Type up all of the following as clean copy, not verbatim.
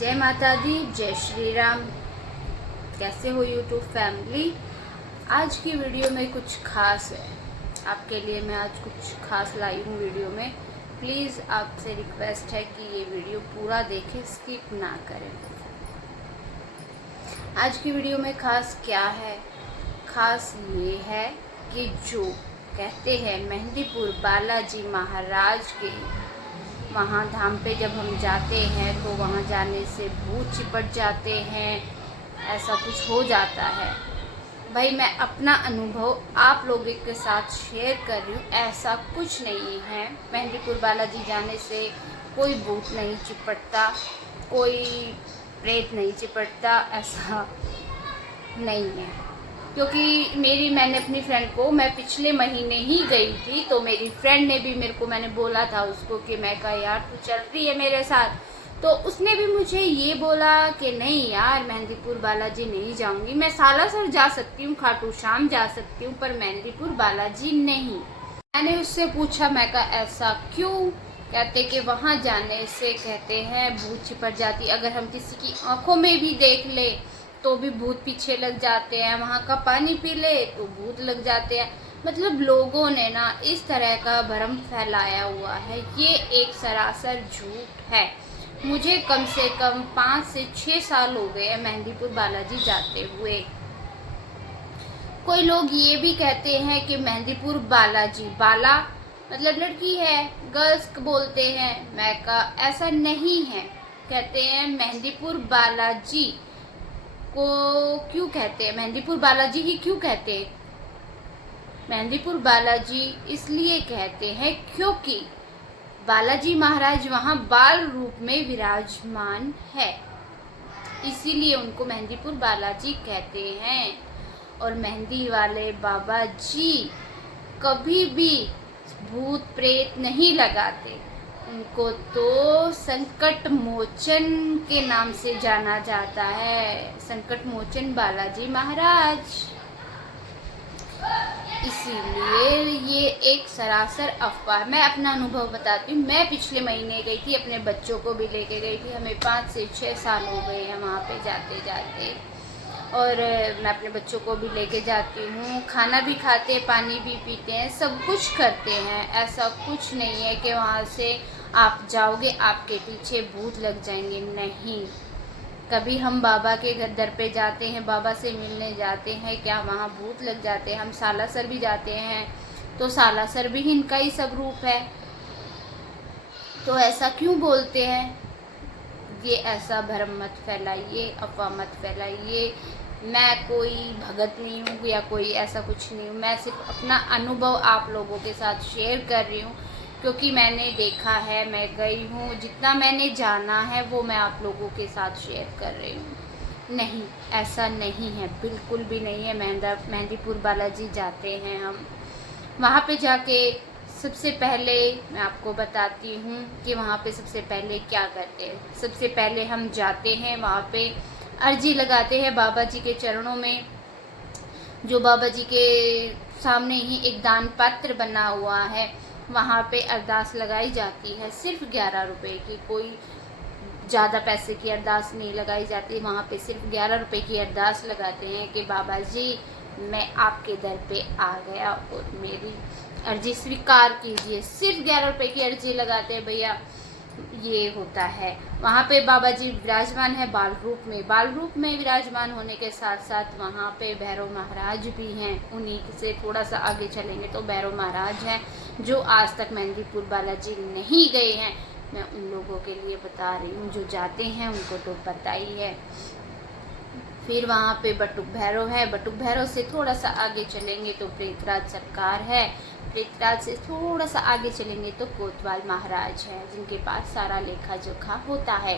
जय माता दी, जय श्री राम। कैसे हो यूट्यूब फैमिली। आज की वीडियो में कुछ खास है आपके लिए। मैं आज कुछ खास लाई हूँ वीडियो में। प्लीज़ आपसे रिक्वेस्ट है कि ये वीडियो पूरा देखें, स्किप ना करें। आज की वीडियो में खास क्या है? खास ये है कि जो कहते हैं मेहंदीपुर बालाजी महाराज के महाधाम पे जब हम जाते हैं तो वहाँ जाने से भूत चिपट जाते हैं, ऐसा कुछ हो जाता है। भाई मैं अपना अनुभव आप लोगों के साथ शेयर कर रही हूँ। ऐसा कुछ नहीं है, मेहंदीपुर बालाजी जाने से कोई भूत नहीं चिपटता, कोई प्रेत नहीं चिपटता, ऐसा नहीं है। क्योंकि मैंने अपनी फ्रेंड को, मैं पिछले महीने ही गई थी, तो मेरी फ्रेंड ने भी मेरे को, मैंने बोला था उसको कि मैं कहा यार तू चल रही है मेरे साथ, तो उसने भी मुझे ये बोला कि नहीं यार मेहंदीपुर बालाजी नहीं जाऊंगी। मैं सालासर जा सकती हूँ, खाटू श्याम जा सकती हूँ, पर मेहंदीपुर बालाजी नहीं। मैंने उससे पूछा, मैं कहा ऐसा क्यों? कहते कि वहाँ जाने से कहते हैं भूत छिपट जाती, अगर हम किसी की आंखों में भी देख ले तो भी भूत पीछे लग जाते हैं, वहाँ का पानी पी ले तो भूत लग जाते हैं। मतलब लोगों ने ना इस तरह का भ्रम फैलाया हुआ है, ये एक सरासर झूठ है। मुझे कम से कम 5 से 6 साल हो गए हैं मेहंदीपुर बालाजी जाते हुए। कोई लोग ये भी कहते हैं कि मेहंदीपुर बालाजी, बाला मतलब लड़की है, गर्ल्स बोलते हैं। मैं का ऐसा नहीं है, कहते हैं मेहंदीपुर बालाजी को क्यों कहते हैं, मेहंदीपुर बालाजी ही क्यों कहते हैं? मेहंदीपुर बालाजी इसलिए कहते हैं क्योंकि बालाजी महाराज वहाँ बाल रूप में विराजमान है, इसीलिए उनको मेहंदीपुर बालाजी कहते हैं। और मेहंदी वाले बाबा जी कभी भी भूत प्रेत नहीं लगाते, उनको तो संकट मोचन के नाम से जाना जाता है, संकट मोचन बालाजी महाराज। इसीलिए ये एक सरासर अफवाह। मैं अपना अनुभव बताती हूँ। मैं पिछले महीने गई थी, अपने बच्चों को भी लेके गई थी। हमें 5 से 6 साल हो गए हैं वहाँ पे जाते जाते, और मैं अपने बच्चों को भी लेके जाती हूँ। खाना भी खाते हैं, पानी भी पीते हैं, सब कुछ करते हैं। ऐसा कुछ नहीं है कि वहाँ से आप जाओगे आपके पीछे भूत लग जाएंगे, नहीं। कभी हम बाबा के दर पे जाते हैं, बाबा से मिलने जाते हैं, क्या वहाँ भूत लग जाते हैं? हम सालासर भी जाते हैं तो सालासर भी इनका ही सब रूप है, तो ऐसा क्यों बोलते हैं? ये ऐसा भ्रम मत फैलाइए, अफवाह मत फैलाइए। मैं कोई भगत नहीं हूँ या कोई ऐसा कुछ नहीं हूँ। मैं सिर्फ अपना अनुभव आप लोगों के साथ शेयर कर रही हूँ, क्योंकि मैंने देखा है, मैं गई हूँ, जितना मैंने जाना है वो मैं आप लोगों के साथ शेयर कर रही हूँ। नहीं, ऐसा नहीं है, बिल्कुल भी नहीं है। मेहंदीपुर बालाजी जाते हैं हम, वहाँ पे जाके सबसे पहले मैं आपको बताती हूँ कि वहाँ पे सबसे पहले क्या करते हैं। सबसे पहले हम जाते हैं वहाँ पे, अर्जी लगाते हैं बाबा जी के चरणों में। जो बाबा जी के सामने ही एक दान पात्र बना हुआ है, वहाँ पे अरदास लगाई जाती है, सिर्फ 11 रुपए की। कोई ज़्यादा पैसे की अरदास नहीं लगाई जाती, वहाँ पे सिर्फ 11 रुपए की अरदास लगाते हैं कि बाबा जी मैं आपके दर पे आ गया और मेरी अर्जी स्वीकार कीजिए। सिर्फ 11 रुपए की अर्जी लगाते हैं भैया, ये होता है। वहाँ पे बाबा जी विराजमान है बाल रूप में। बाल रूप में विराजमान होने के साथ साथ वहाँ पे भैरव महाराज भी हैं। उन्हीं से थोड़ा सा आगे चलेंगे तो भैरव महाराज हैं, जो आज तक मेहंदीपुर बालाजी नहीं गए हैं। मैं उन लोगों के लिए बता रही हूँ, जो जाते हैं उनको तो पता ही है। फिर वहाँ पे बटुक भैरव है। बटुक भैरव से थोड़ा सा आगे चलेंगे तो प्रेतराज सरकार है। प्रेतराज से थोड़ा सा आगे चलेंगे तो कोतवाल महाराज है, जिनके पास सारा लेखा जोखा होता है।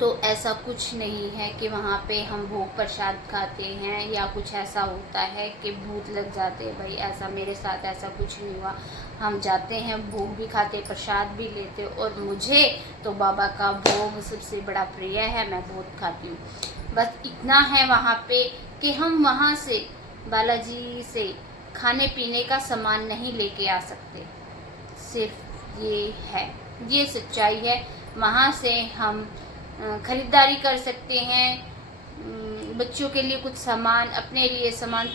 तो ऐसा कुछ नहीं है कि वहाँ पे हम भोग प्रसाद खाते हैं या कुछ ऐसा होता है कि भूत लग जाते हैं। भाई ऐसा मेरे साथ ऐसा कुछ नहीं हुआ। हम जाते हैं, भोग भी खाते, प्रसाद भी लेते, और मुझे तो बाबा का भोग सबसे बड़ा प्रिय है, मैं बहुत खाती हूँ। बस इतना है वहाँ पे कि हम वहाँ से बालाजी से खाने पीने का सामान नहीं लेके आ सकते, सिर्फ ये है, ये सच्चाई है। वहाँ से हम खरीदारी कर सकते हैं, बच्चों के लिए कुछ सामान, अपने लिए सामान।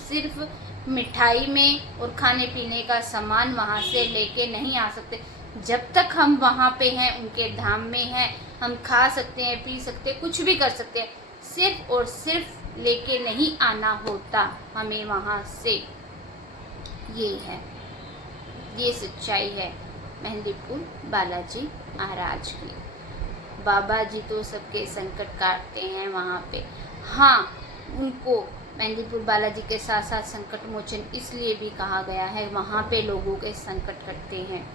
सिर्फ मिठाई में और खाने पीने का सामान वहाँ से लेके नहीं आ सकते। जब तक हम वहाँ पे हैं, उनके धाम में हैं, हम खा सकते हैं, पी सकते हैं, कुछ भी कर सकते हैं। सिर्फ और सिर्फ लेके नहीं आना होता हमें वहाँ से। ये है, ये सच्चाई है मेहंदीपुर बालाजी महाराज की। बाबा जी तो सबके संकट काटते हैं वहाँ पे। हाँ, उनको मेहंदीपुर बालाजी के साथ साथ संकट मोचन इसलिए भी कहा गया है, वहाँ पे लोगों के संकट कटते हैं।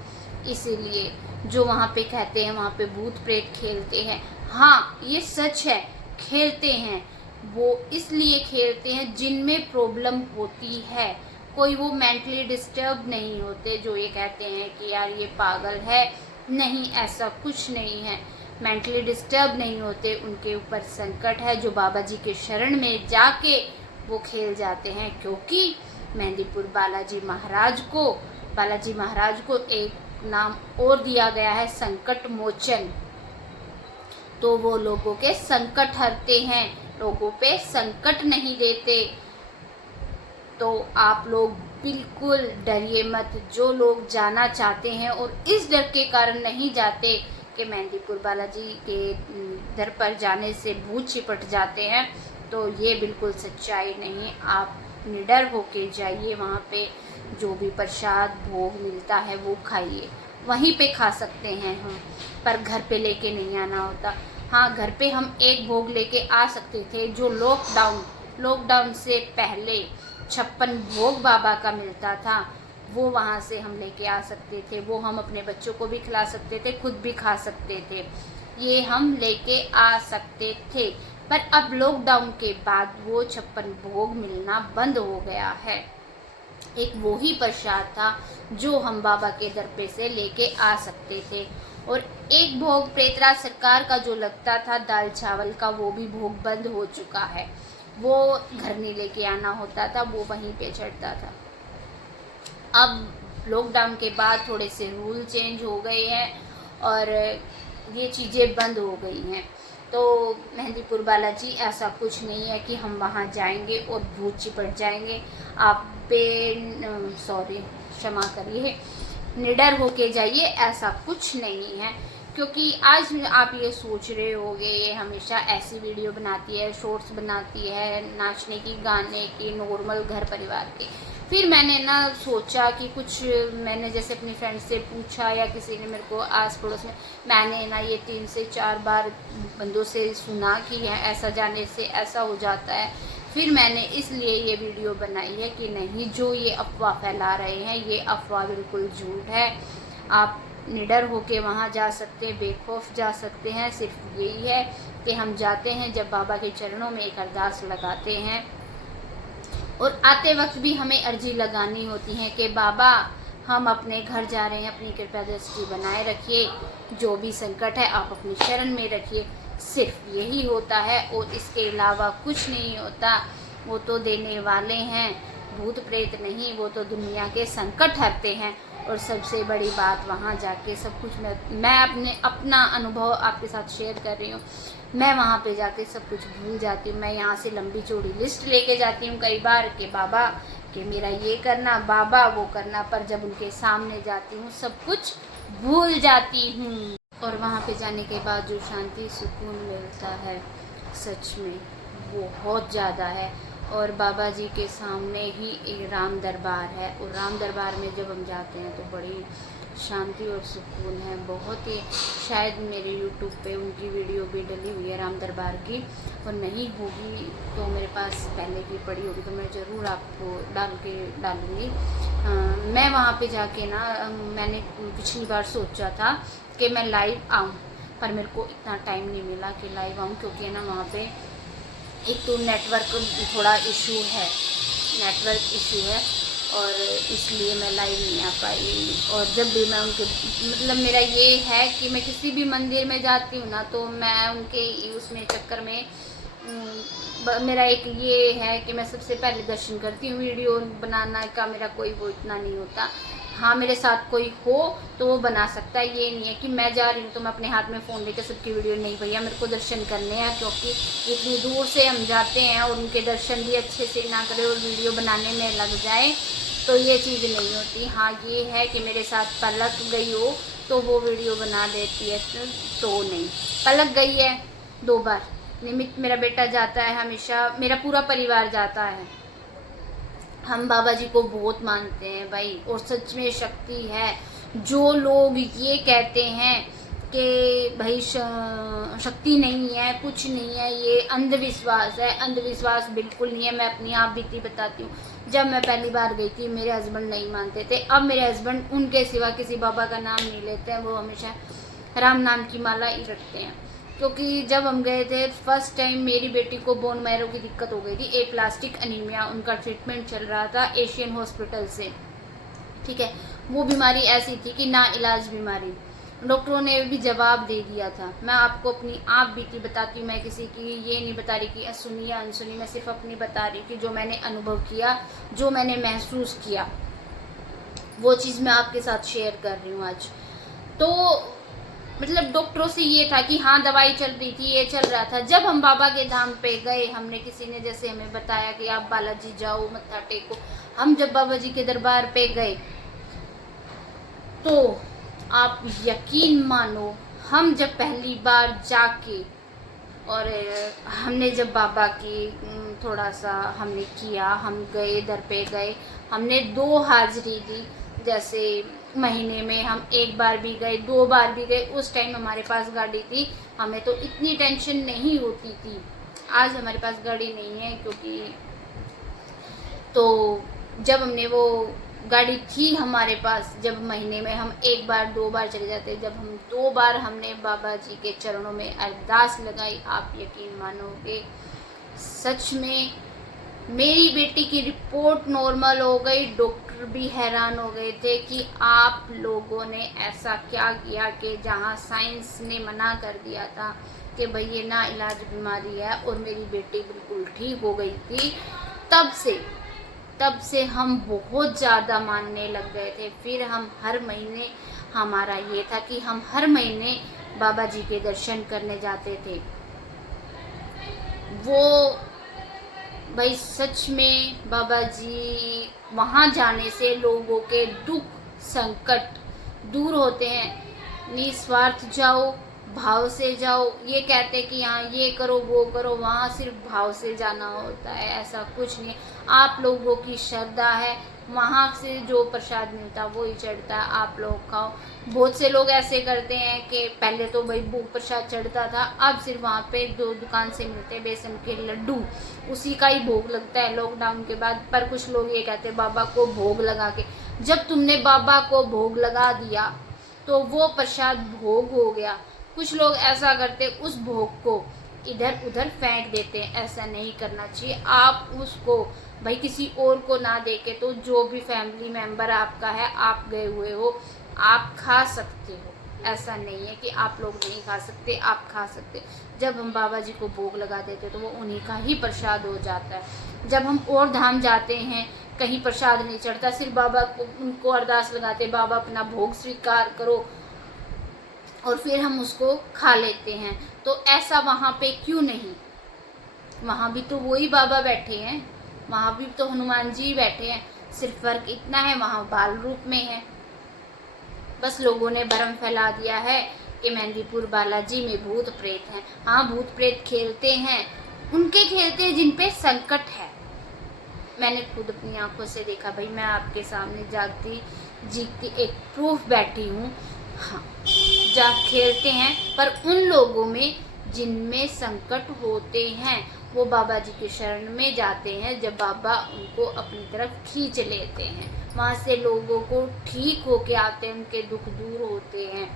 इसीलिए जो वहाँ पे कहते हैं वहाँ पे भूत प्रेत खेलते हैं, हाँ ये सच है, खेलते हैं। वो इसलिए खेलते हैं जिनमें प्रॉब्लम होती है। कोई वो मेंटली डिस्टर्ब नहीं होते जो ये कहते हैं कि यार ये पागल है। नहीं, ऐसा कुछ नहीं है। मेंटली डिस्टर्ब नहीं होते, उनके ऊपर संकट है जो बाबा जी के शरण में जाके वो खेल जाते हैं। क्योंकि मेहंदीपुर बालाजी महाराज को एक नाम और दिया गया है, संकट मोचन। तो वो लोगों के संकट हरते हैं, लोगों पे संकट नहीं देते। तो आप लोग बिल्कुल डरिए मत। जो लोग जाना चाहते हैं और इस डर के कारण नहीं जाते कि मेहंदीपुर बालाजी के दर पर जाने से भूत चिपट जाते हैं, तो ये बिल्कुल सच्चाई नहीं। आप निडर होके जाइए, वहाँ पे जो भी प्रसाद भोग मिलता है वो खाइए। वहीं पे खा सकते हैं हम, पर घर पे लेके नहीं आना होता। हाँ, घर पे हम एक भोग लेके आ सकते थे। जो लॉकडाउन से पहले 56 भोग बाबा का मिलता था, वो वहाँ से हम लेके आ सकते थे। वो हम अपने बच्चों को भी खिला सकते थे, खुद भी खा सकते थे। ये हम लेके आ सकते थे। पर अब लॉकडाउन के बाद वो 56 भोग मिलना बंद हो गया है। एक वो ही प्रसाद था जो हम बाबा के दर पे से लेके आ सकते थे। और एक भोग प्रेतराज सरकार का जो लगता था दाल चावल का, वो भी भोग बंद हो चुका है। वो घर नहीं लेके आना होता था, वो वहीं पे चढ़ता था। अब लॉकडाउन के बाद थोड़े से रूल चेंज हो गए हैं और ये चीज़ें बंद हो गई हैं। तो मेहंदीपुर बालाजी ऐसा कुछ नहीं है कि हम वहाँ जाएंगे और भूत चिपट जाएंगे। आप क्षमा करिए, निडर होके जाइए, ऐसा कुछ नहीं है। क्योंकि आज आप ये सोच रहे होंगे ये हमेशा ऐसी वीडियो बनाती है, शॉर्ट्स बनाती है नाचने की, गाने की, नॉर्मल घर परिवार की। फिर मैंने ना सोचा कि कुछ मैंने जैसे अपनी फ्रेंड से पूछा या किसी ने मेरे को आस पड़ोस में, मैंने ना ये 3 से 4 बार बंदों से सुना कि ऐसा जाने से ऐसा हो जाता है। फिर मैंने इसलिए ये वीडियो बनाई है कि नहीं, जो ये अफवाह फैला रहे हैं ये अफवाह बिल्कुल झूठ है। आप निडर होके वहाँ जा सकते हैं, बेखौफ जा सकते हैं। सिर्फ यही है कि हम जाते हैं जब बाबा के चरणों में एक अरदास लगाते हैं, और आते वक्त भी हमें अर्जी लगानी होती है कि बाबा हम अपने घर जा रहे हैं, अपनी कृपा दृष्टि बनाए रखिए, जो भी संकट है आप अपनी शरण में रखिए। सिर्फ यही होता है और इसके अलावा कुछ नहीं होता। वो तो देने वाले हैं, भूत प्रेत नहीं, वो तो दुनिया के संकट हरते हैं। और सबसे बड़ी बात, वहाँ जाके सब कुछ मैं अपना अनुभव आपके साथ शेयर कर रही हूँ। मैं वहाँ पे जाके सब कुछ भूल जाती हूँ। मैं यहाँ से लंबी चौड़ी लिस्ट लेके जाती हूँ कई बार कि बाबा कि मेरा ये करना, बाबा वो करना, पर जब उनके सामने जाती हूँ सब कुछ भूल जाती हूँ। और वहाँ पे जाने के बाद जो शांति सुकून मिलता है, सच में बहुत ज़्यादा है। और बाबा जी के सामने ही एक राम दरबार है, और राम दरबार में जब हम जाते हैं तो बड़ी शांति और सुकून है। बहुत ही, शायद मेरे YouTube पे उनकी वीडियो भी डली हुई है राम दरबार की, और नहीं होगी तो मेरे पास पहले की पड़ी होगी तो मैं ज़रूर आपको डालूँगी। मैं वहाँ पे जाके ना, मैंने पिछली बार सोचा था कि मैं लाइव आऊँ, पर मेरे को इतना टाइम नहीं मिला कि लाइव आऊँ, क्योंकि ना वहाँ पे एक तो नेटवर्क थोड़ा इशू है और इसलिए मैं लाइव नहीं आ पाई। और जब भी मैं उनके मेरा ये है कि मैं किसी भी मंदिर में जाती हूँ ना, तो मैं उनके उसमें चक्कर में मेरा एक ये है कि मैं सबसे पहले दर्शन करती हूँ। वीडियो बनाना का मेरा कोई वो इतना नहीं होता। हाँ मेरे साथ कोई हो तो वो बना सकता है, ये नहीं है कि मैं जा रही हूँ तो मैं अपने हाथ में फ़ोन लेकर सबकी वीडियो, नहीं भैया मेरे को दर्शन करने हैं, क्योंकि इतनी दूर से हम जाते हैं और उनके दर्शन भी अच्छे से ना करें और वीडियो बनाने में लग जाए तो ये चीज़ नहीं होती। हाँ ये है कि मेरे साथ पलक गई हो तो वो वीडियो बना देती है, तो नहीं। पलक गई है 2 बार, निमित मेरा बेटा जाता है हमेशा, मेरा पूरा परिवार जाता है। हम बाबा जी को बहुत मानते हैं भाई, और सच में शक्ति है। जो लोग ये कहते हैं कि भाई शक्ति नहीं है, कुछ नहीं है, ये अंधविश्वास है, अंधविश्वास बिल्कुल नहीं है। मैं अपनी आप बीती बताती हूँ। जब मैं पहली बार गई थी मेरे हस्बैंड नहीं मानते थे, अब मेरे हस्बैंड उनके सिवा किसी बाबा का नाम नहीं लेते हैं, वो हमेशा राम नाम की माला ही रखते हैं। क्योंकि जब हम गए थे फर्स्ट टाइम मेरी बेटी को बोन मैरो की दिक्कत हो गई थी, एप्लास्टिक अनीमिया, उनका ट्रीटमेंट चल रहा था एशियन हॉस्पिटल से, ठीक है। वो बीमारी ऐसी थी कि ना इलाज बीमारी, डॉक्टरों ने भी जवाब दे दिया था। मैं आपको अपनी आप बीती बताती हूँ, मैं किसी की ये नहीं बता रही कि सुनी या अनसुनी, मैं सिर्फ अपनी बता रही कि जो मैंने अनुभव किया, जो मैंने महसूस किया, वो चीज़ मैं आपके साथ शेयर कर रही हूँ आज। तो मतलब डॉक्टरों से ये था कि हाँ दवाई चल रही थी, ये चल रहा था। जब हम बाबा के धाम पे गए, हमने किसी ने जैसे हमें बताया कि आप बालाजी जाओ मत्था टेको, हम जब बाबा जी के दरबार पे गए तो आप यकीन मानो, हम जब पहली बार जाके और हमने जब बाबा की थोड़ा सा हमने किया, हम गए दर पे गए, हमने 2 हाजिरी दी। जैसे महीने में हम 1 बार भी गए, 2 बार भी गए, उस टाइम हमारे पास गाड़ी थी, हमें तो इतनी टेंशन नहीं होती थी। आज हमारे पास गाड़ी नहीं है क्योंकि, तो जब हमने वो गाड़ी थी हमारे पास, जब महीने में हम 1 बार 2 बार चले जाते, जब हम 2 बार हमने बाबा जी के चरणों में अरदास लगाई, आप यकीन मानोगे सच में मेरी बेटी की रिपोर्ट नॉर्मल हो गई। डॉक्टर भी हैरान हो गए थे कि आप लोगों ने ऐसा क्या किया कि जहां साइंस ने मना कर दिया था कि भाई ये ना इलाज बीमारी है, और मेरी बेटी बिल्कुल ठीक हो गई थी। तब से हम बहुत ज़्यादा मानने लग गए थे। फिर हम हर महीने, हमारा ये था कि हम हर महीने बाबा जी के दर्शन करने जाते थे। वो भाई सच में बाबा जी वहाँ जाने से लोगों के दुख संकट दूर होते हैं। निस्वार्थ जाओ, भाव से जाओ। ये कहते कि यहाँ ये करो वो करो, वहाँ सिर्फ भाव से जाना होता है, ऐसा कुछ नहीं है। आप लोगों की श्रद्धा है, वहाँ से जो प्रसाद मिलता वो ही चढ़ता है, आप लोग खाओ। बहुत से लोग ऐसे करते हैं कि पहले तो भाई भोग प्रसाद चढ़ता था, अब सिर्फ वहाँ पे 2 दुकान से मिलते हैं बेसन के लड्डू, उसी का ही भोग लगता है लॉकडाउन के बाद। पर कुछ लोग ये कहते हैं बाबा को भोग लगा के, जब तुमने बाबा को भोग लगा दिया तो वो प्रसाद भोग हो गया। कुछ लोग ऐसा करते, उस भोग को इधर उधर फेंक देते हैं, ऐसा नहीं करना चाहिए। आप उसको भाई किसी और को ना देके, तो जो भी फैमिली मेंबर आपका है, आप गए हुए हो, आप खा सकते हो। ऐसा नहीं है कि आप लोग नहीं खा सकते, आप खा सकते। जब हम बाबा जी को भोग लगा देते तो वो उन्हीं का ही प्रसाद हो जाता है। जब हम और धाम जाते हैं, कहीं प्रसाद नहीं चढ़ता, सिर्फ बाबा को उनको अरदास लगाते, बाबा अपना भोग स्वीकार करो, और फिर हम उसको खा लेते हैं। तो ऐसा वहाँ पे क्यों नहीं? वहाँ भी तो वही बाबा बैठे हैं, वहाँ भी तो हनुमान जी बैठे हैं, सिर्फ फर्क इतना है वहाँ बाल रूप में है। बस लोगों ने भरम फैला दिया है कि मेहंदीपुर बालाजी में भूत प्रेत हैं। हाँ भूत प्रेत खेलते हैं, उनके खेलते हैं जिन पे संकट है। मैंने खुद अपनी आंखों से देखा भाई, मैं आपके सामने जागती जीतती एक प्रूफ बैठी हूँ। हाँ जा खेलते हैं, पर उन लोगों में जिनमें संकट होते हैं वो बाबा जी के शरण में जाते हैं, जब बाबा उनको अपनी तरफ खींच लेते हैं, वहाँ से लोगों को ठीक होके आते हैं, उनके दुख दूर होते हैं।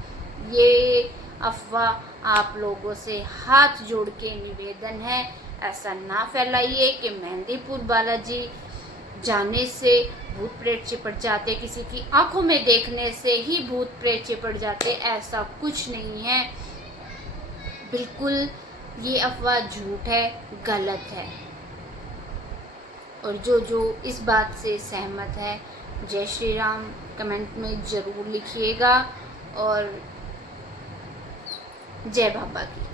ये अफवाह आप लोगों से हाथ जोड़ के निवेदन है, ऐसा ना फैलाइए कि मेहंदीपुर बालाजी जाने से भूत प्रेत चिपट जाते, किसी की आंखों में देखने से ही भूत प्रेत चिपट जाते, ऐसा कुछ नहीं है। बिल्कुल ये अफवाह झूठ है, गलत है। और जो इस बात से सहमत है, जय श्री राम। कमेंट में ज़रूर लिखिएगा। और जय बाबा की।